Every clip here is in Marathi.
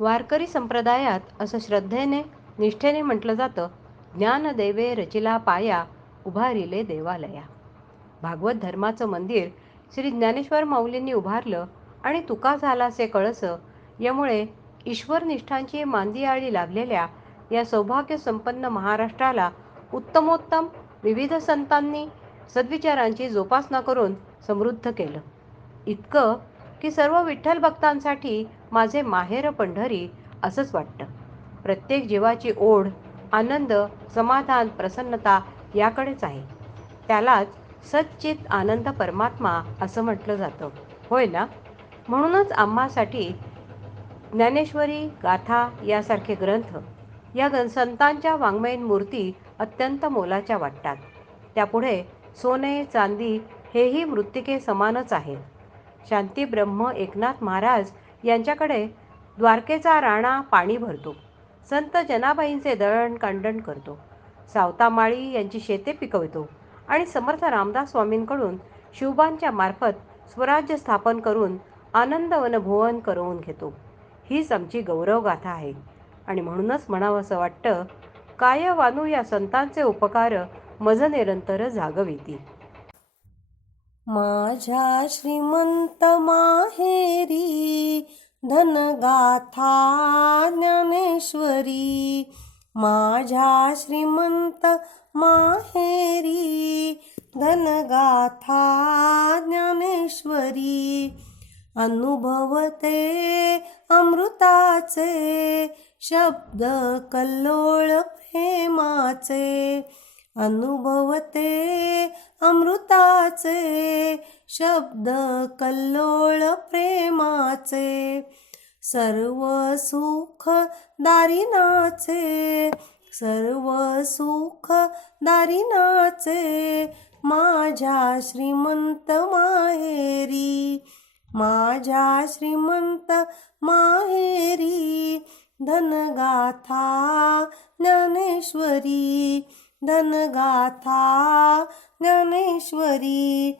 वारकरी संप्रदायात असं श्रद्धेने निष्ठेने म्हटलं जातं ज्ञानदेवे रचिला पाया उभारिले देवालया. भागवत धर्माचं मंदिर श्री ज्ञानेश्वर माऊलींनी उभारलं आणि तुका झालासे कळस यामुळे ईश्वरनिष्ठांची मांदियाळी लागलेल्या या सौभाग्यसंपन्न महाराष्ट्राला उत्तमोत्तम विविध संतांनी सद्विचारांची जोपासना करून समृद्ध केलं. इतकं की सर्व विठ्ठल भक्तांसाठी माझे माहेर पंढरी असंच वाटतं. प्रत्येक जीवाची ओढ आनंद समाधान प्रसन्नता याकडेच आहे. त्यालाच सच्चित आनंद परमात्मा असं म्हटलं जातं. होय ना? म्हणूनच आम्हासाठी ज्ञानेश्वरी गाथा यासारखे ग्रंथ या ग संतांच्या वाङ्मयीन मूर्ती अत्यंत मोलाच्या वाटतात. त्यापुढे सोने चांदी हेही मृत्तिके समानच आहेत. शांती ब्रह्म एकनाथ महाराज यांच्याकडे द्वारकेचा राणा पाणी भरतो. संत जनाबाईंचे दळण कांडण करतो. सावतामाळी यांची शेते पिकवतो आणि समर्थ रामदास स्वामींकडून शिवबांच्या मार्फत स्वराज्य स्थापन करून आनंदवन भुवन करवून घेतो. हीच आमची गौरवगाथा आहे. आणि म्हणूनच म्हणावं असं वाटतं काय वानू या संतांचे उपकार मज निरंतर जागविती माझ्या श्रीमंत माहेरी धनगाथा ज्ञानेश्वरी. माझ्या श्रीमंत माहेरी धनगाथा ज्ञानेश्वरी. अनुभवते अमृताचे शब्द कल्लोळ प्रेमाचे. अनुभवते अमृताचे शब्द कल्लोळ प्रेमाचे सर्व सुख दारिनाचे सर्व सुख दारिनाचे माझ्या श्रीमंत माहेरी माझ्या श्रीमंत माहेरी धनगाथा ज्ञानेश्वरी धनगाथा ज्ञानेश्वरी.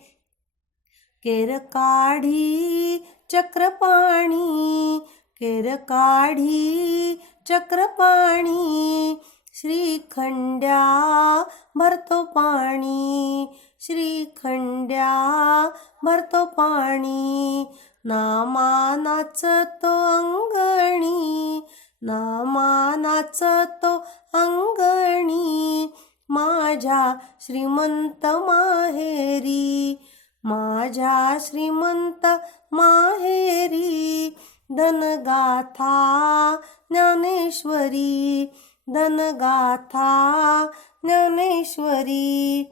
केर काढी चक्रपाणी केर काढी चक्रपाणी श्रीखंड्या भरतो पाणी श्रीखंड्या भरतो पाणी. नामा नाचतो अंगणी नामा नाचतो माझ्या श्रीमंत माहेरी माझ्या श्रीमंत माहेरी धनगाथा ज्ञानेश्वरी धनगाथा ज्ञानेश्वरी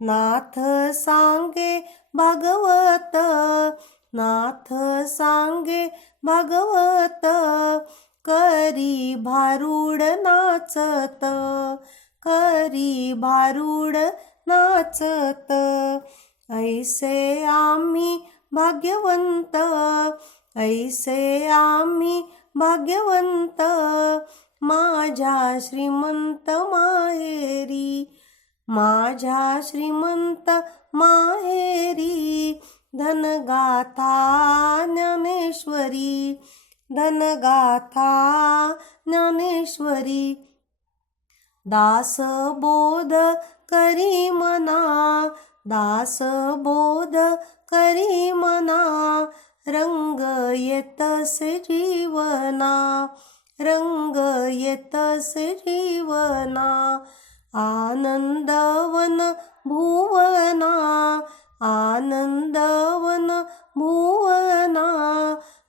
नाथ सांगे भागवत नाथ सांगे भागवत करी भारूड नाचत करी भारूड नाचत. ऐसे आम्ही भाग्यवंत. ऐसे आम्ही भाग्यवंत. माझ्या श्रीमंत माहेरी. माझ्या श्रीमंत माहेरी. धनगाथा ज्ञानेश्वरी. धनगाथा ज्ञानेश्वरी. दास बोध करी मना दास बोध करी मना रंग येतस जीवना रंग येतस जीवना आनंदवन भुवना आनंदवन भुवना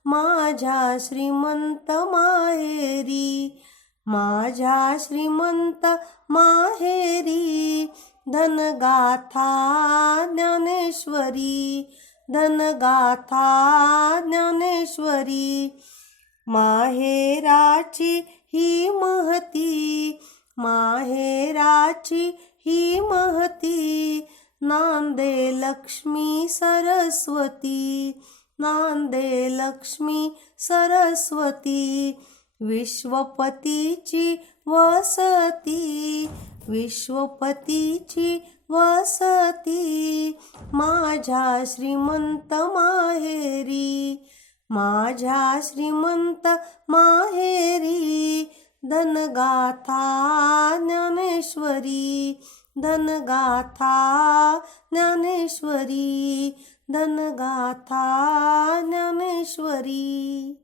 माझ्या श्रीमंत माहेरी माझ्या श्रीमंत माहेरी धनगाथा ज्ञानेश्वरी धनगाथा ज्ञानेश्वरी माहेराची ही महती माहेराची ही महती नांदे लक्ष्मी सरस्वती नांदे लक्ष्मी सरस्वती विश्वपतीची वसती विश्वपतीची वसती माझ्या श्रीमंत माहेरी माझ्या श्रीमंत माहेरी धनगाथा ज्ञानेश्वरी धनगाथा ज्ञानेश्वरी धनगाथा ज्ञानेश्वरी.